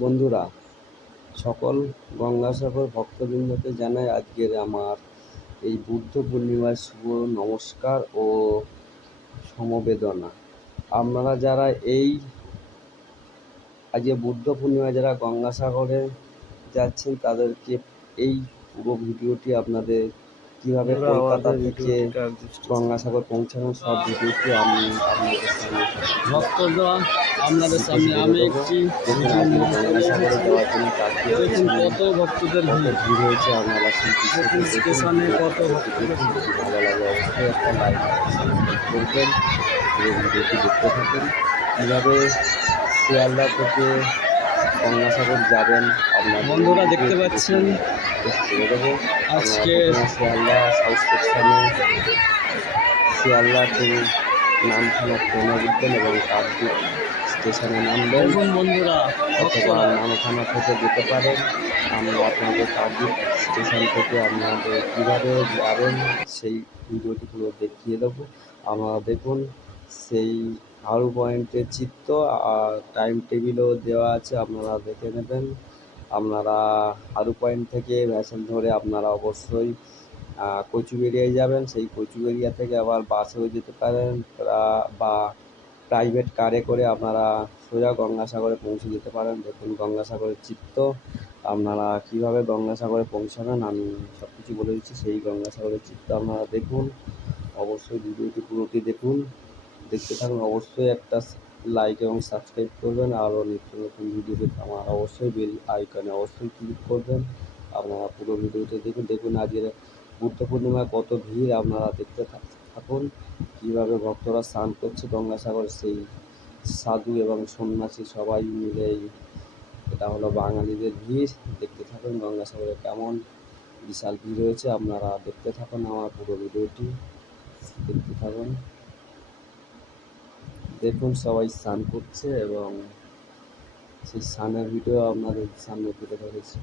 বন্ধুরা, সকল গঙ্গাসাগর ভক্তবৃন্দকে জানাই আজকের আমার এই বুদ্ধ পূর্ণিমার শুভ নমস্কার ও সমবেদনা। আপনারা যারা আজকে বুদ্ধ পূর্ণিমায় যারা গঙ্গাসাগরে যাচ্ছেন তাদেরকে এই পুরো ভিডিওটি আপনাদের কীভাবে কলকাতা থেকে গঙ্গাসাগর পৌঁছানোর সব ভিডিওটি আমি আপনাদের সামনে ভক্তরা আপনাদের সামনে আমি একটি গঙ্গাসাগরে যাওয়ার জন্য দেখুন কত ভক্তদের ভিড় হয়েছে। আপনারা দেখুন স্টেশনে কত ভক্তদের ভালো লাগে অবশ্যই একটা লাইক করবেন, পুরো ভিডিওটি দেখতে থাকুন। কীভাবে শিয়ালদা থেকে গঙ্গাসাগর যাবেন আপনার বন্ধুরা দেখতে পাচ্ছেন করে দেবো। আজকে শিয়ালদা সাউথ স্টেশনে শিয়ালদা টু নামখানা ট্রেনে উঠবেন এবং কাকদ্বীপ স্টেশনে নামবেন। বন্ধুরা অথবা নামখানা থেকে যেতে পারেন। আমরা আপনাদের কাকদ্বীপ স্টেশন থেকে আপনাদের কীভাবে যাবেন সেই ভিডিওটি পুরো দেখিয়ে দেবো। আপনারা দেখুন, সেই হারু পয়েন্টের চিত্র আর টাইম টেবিলও দেওয়া আছে, আপনারা দেখে নেবেন। আপনারা হারু পয়েন্ট থেকে ভ্যাসেল ধরে আপনারা অবশ্যই কচুবেড়িয়ায় যাবেন। সেই কচুবেড়িয়া থেকে আবার বাসেও যেতে পারেন বা প্রাইভেট কারে করে আপনারা সোজা গঙ্গাসাগরে পৌঁছে যেতে পারেন। দেখুন গঙ্গাসাগরের চিত্র, আপনারা কীভাবে গঙ্গাসাগরে পৌঁছাবেন আমি সব কিছু বলে দিচ্ছি। সেই গঙ্গাসাগরের চিত্র আপনারা দেখুন, অবশ্যই ভিডিওটি পুরোটি দেখুন, দেখতে থাকুন। অবশ্যই একটা লাইক এবং সাবস্ক্রাইব করবেন। আরও নিত্য নতুন ভিডিও দেখতে আমার অবশ্যই বেল আইকনে অবশ্যই ক্লিক করবেন। আপনারা পুরো ভিডিওটি দেখুন আজকের বুদ্ধ পূর্ণিমায় কত ভিড় আপনারা দেখতে থাকুন। কীভাবে ভক্তরা স্নান করছে গঙ্গাসাগর, সেই সাধু এবং সন্ন্যাসী সবাই মিলে এটা হলো বাঙালিদের ভিড়। দেখতে থাকুন গঙ্গাসাগরে কেমন বিশাল ভিড় হয়েছে। আপনারা দেখতে থাকুন, আমার পুরো ভিডিওটি দেখতে থাকুন। দেখুন সবাই স্নান করছে এবং সেই স্নানের ভিডিও আপনাদের সামনে তুলে ধরেছি।